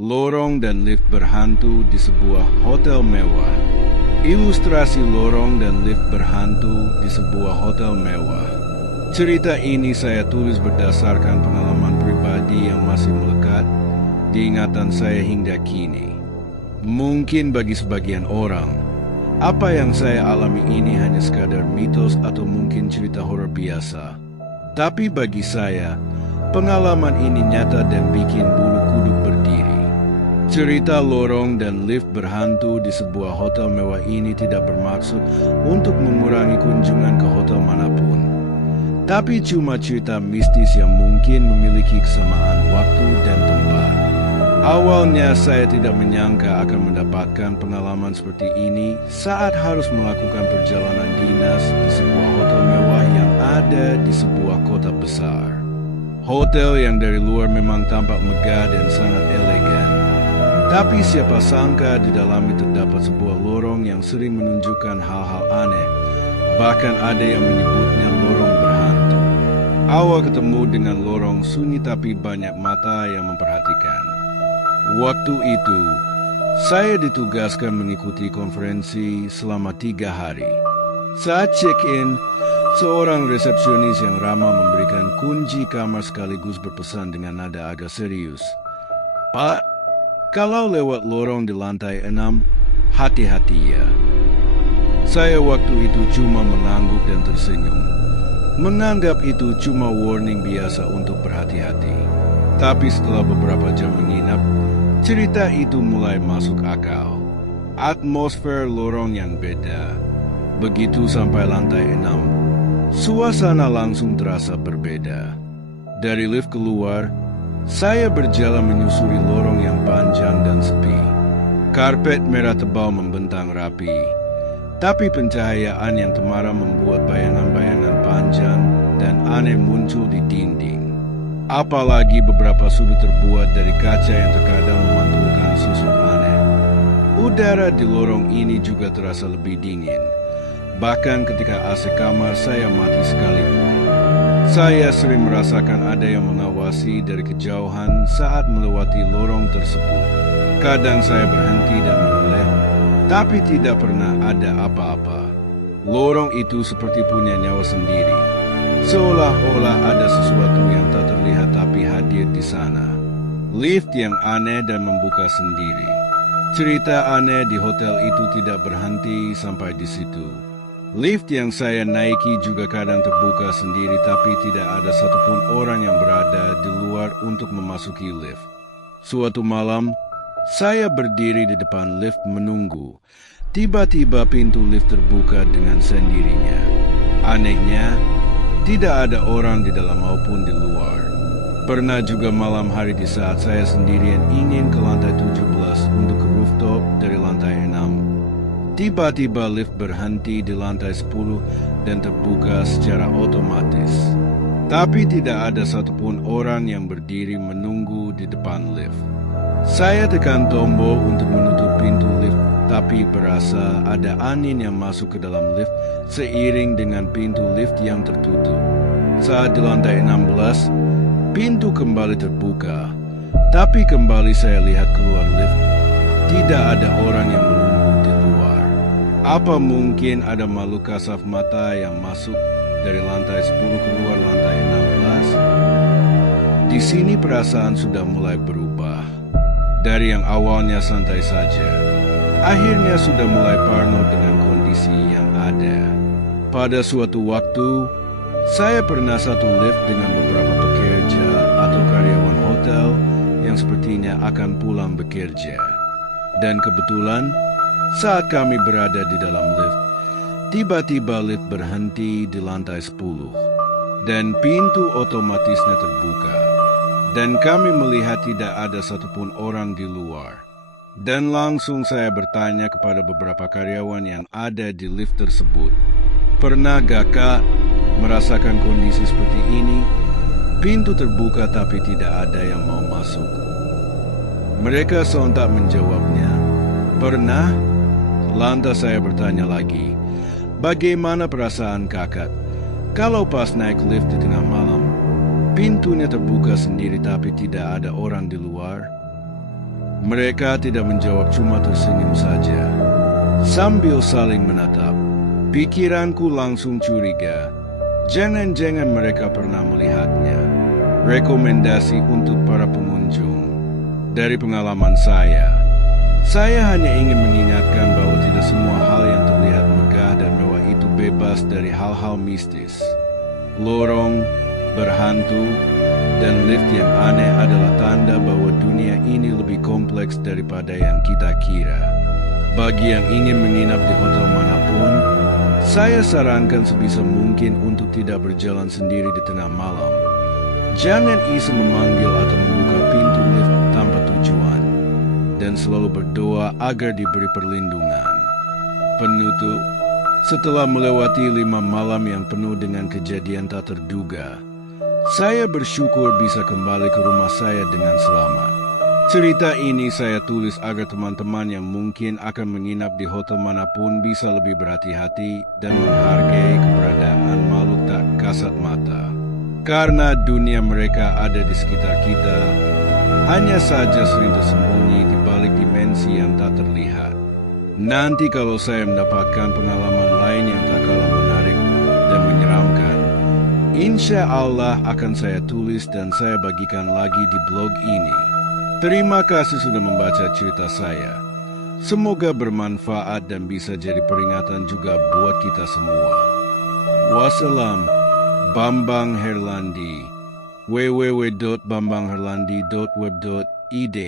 Lorong dan lift berhantu di sebuah hotel mewah. Ilustrasi lorong dan lift berhantu di sebuah hotel mewah. Cerita ini saya tulis berdasarkan pengalaman pribadi yang masih melekat di ingatan saya hingga kini. Mungkin bagi sebagian orang, apa yang saya alami ini hanya sekadar mitos atau mungkin cerita horor biasa. Tapi bagi saya, pengalaman ini nyata dan bikin bulu kuduk berdiri. Cerita lorong dan lift berhantu di sebuah hotel mewah ini tidak bermaksud untuk mengurangi kunjungan ke hotel manapun. Tapi cuma cerita mistis yang mungkin memiliki kesamaan waktu dan tempat. Awalnya saya tidak menyangka akan mendapatkan pengalaman seperti ini saat harus melakukan perjalanan dinas di sebuah hotel mewah yang ada di sebuah kota besar. Hotel yang dari luar memang tampak megah dan sangat elegan. Tapi siapa sangka di dalamnya terdapat sebuah lorong yang sering menunjukkan hal-hal aneh. Bahkan ada yang menyebutnya lorong berhantu. Awal ketemu dengan lorong sunyi tapi banyak mata yang memperhatikan. Waktu itu, saya ditugaskan mengikuti konferensi selama 3 hari. Saat check-in, seorang resepsionis yang ramah memberikan kunci kamar sekaligus berpesan dengan nada agak serius. "Pak, kalau lewat lorong di lantai 6, hati-hati ya." Saya waktu itu cuma mengangguk dan tersenyum. Menganggap itu cuma warning biasa untuk berhati-hati. Tapi setelah beberapa jam menginap, cerita itu mulai masuk akal. Atmosfer lorong yang beda. Begitu sampai lantai 6, suasana langsung terasa berbeda. Dari lift keluar, saya berjalan menyusuri lorong yang panjang dan sepi. Karpet merah tebal membentang rapi, tapi pencahayaan yang temaram membuat bayangan-bayangan panjang dan aneh muncul di dinding. Apalagi beberapa sudut terbuat dari kaca yang terkadang memantulkan susuk aneh. Udara di lorong ini juga terasa lebih dingin. Bahkan ketika AC kamar saya mati sekalipun. Saya sering merasakan ada yang mengawasi dari kejauhan saat melewati lorong tersebut. Kadang saya berhenti dan menoleh, tapi tidak pernah ada apa-apa. Lorong itu seperti punya nyawa sendiri. Seolah-olah ada sesuatu yang tak terlihat tapi hadir di sana. Lift yang aneh dan membuka sendiri. Cerita aneh di hotel itu tidak berhenti sampai di situ. Lift yang saya naiki juga kadang terbuka sendiri tapi tidak ada satupun orang yang berada di luar untuk memasuki lift. Suatu malam, saya berdiri di depan lift menunggu. Tiba-tiba pintu lift terbuka dengan sendirinya. Anehnya, tidak ada orang di dalam maupun di luar. Pernah juga malam hari di saat saya sendirian ingin ke lantai 17 untuk ke rooftop dari lantai 6. Tiba-tiba lift berhenti di lantai 10 dan terbuka secara otomatis. Tapi tidak ada satupun orang yang berdiri menunggu di depan lift. Saya tekan tombol untuk menutup pintu lift, tapi berasa ada angin yang masuk ke dalam lift seiring dengan pintu lift yang tertutup. Saat di lantai 16, pintu kembali terbuka. Tapi kembali saya lihat keluar lift, tidak ada orang yang menunggu di luar. Apa mungkin ada makhluk kasat mata yang masuk dari lantai 10 keluar lantai 16? Di sini perasaan sudah mulai berubah. Dari yang awalnya santai saja, akhirnya sudah mulai parno dengan kondisi yang ada. Pada suatu waktu, saya pernah satu lift dengan beberapa pekerja atau karyawan hotel yang sepertinya akan pulang bekerja. Dan kebetulan, saat kami berada di dalam lift, tiba-tiba lift berhenti di lantai 10 dan pintu otomatisnya terbuka. Dan kami melihat tidak ada satupun orang di luar. Dan langsung saya bertanya kepada beberapa karyawan yang ada di lift tersebut, "Pernah gak Kak merasakan kondisi seperti ini? Pintu terbuka tapi tidak ada yang mau masuk." Mereka sontak menjawabnya, "Pernah?" Lantas saya bertanya lagi, "Bagaimana perasaan kakak kalau pas naik lift di tengah malam, pintunya terbuka sendiri tapi tidak ada orang di luar?" Mereka tidak menjawab, cuma tersenyum saja. Sambil saling menatap, pikiranku langsung curiga. Jangan-jangan mereka pernah melihatnya. Rekomendasi untuk para pengunjung. Dari pengalaman saya hanya ingin mengingatkan bahwa tidak semua hal yang terlihat megah dan mewah itu bebas dari hal-hal mistis. Lorong, berhantu, dan lift yang aneh adalah tanda bahwa dunia ini lebih kompleks daripada yang kita kira. Bagi yang ingin menginap di hotel manapun, saya sarankan sebisa mungkin untuk tidak berjalan sendiri di tengah malam. Jangan iseng memanggil atau membuka pintu lift tanpa tujuan, dan selalu berdoa agar diberi perlindungan. Penutup, setelah melewati 5 malam yang penuh dengan kejadian tak terduga, saya bersyukur bisa kembali ke rumah saya dengan selamat. Cerita ini saya tulis agar teman-teman yang mungkin akan menginap di hotel manapun bisa lebih berhati-hati dan menghargai keberadaan makhluk tak kasat mata. Karena dunia mereka ada di sekitar kita, hanya saja sering tersembunyi di balik dimensi yang tak terlihat. Nanti kalau saya mendapatkan pengalaman lain yang tak kalah menarik dan menyeramkan, insya Allah akan saya tulis dan saya bagikan lagi di blog ini. Terima kasih sudah membaca cerita saya. Semoga bermanfaat dan bisa jadi peringatan juga buat kita semua. Wassalam, Bambang Herlandi. www.bambangherlandi.web.id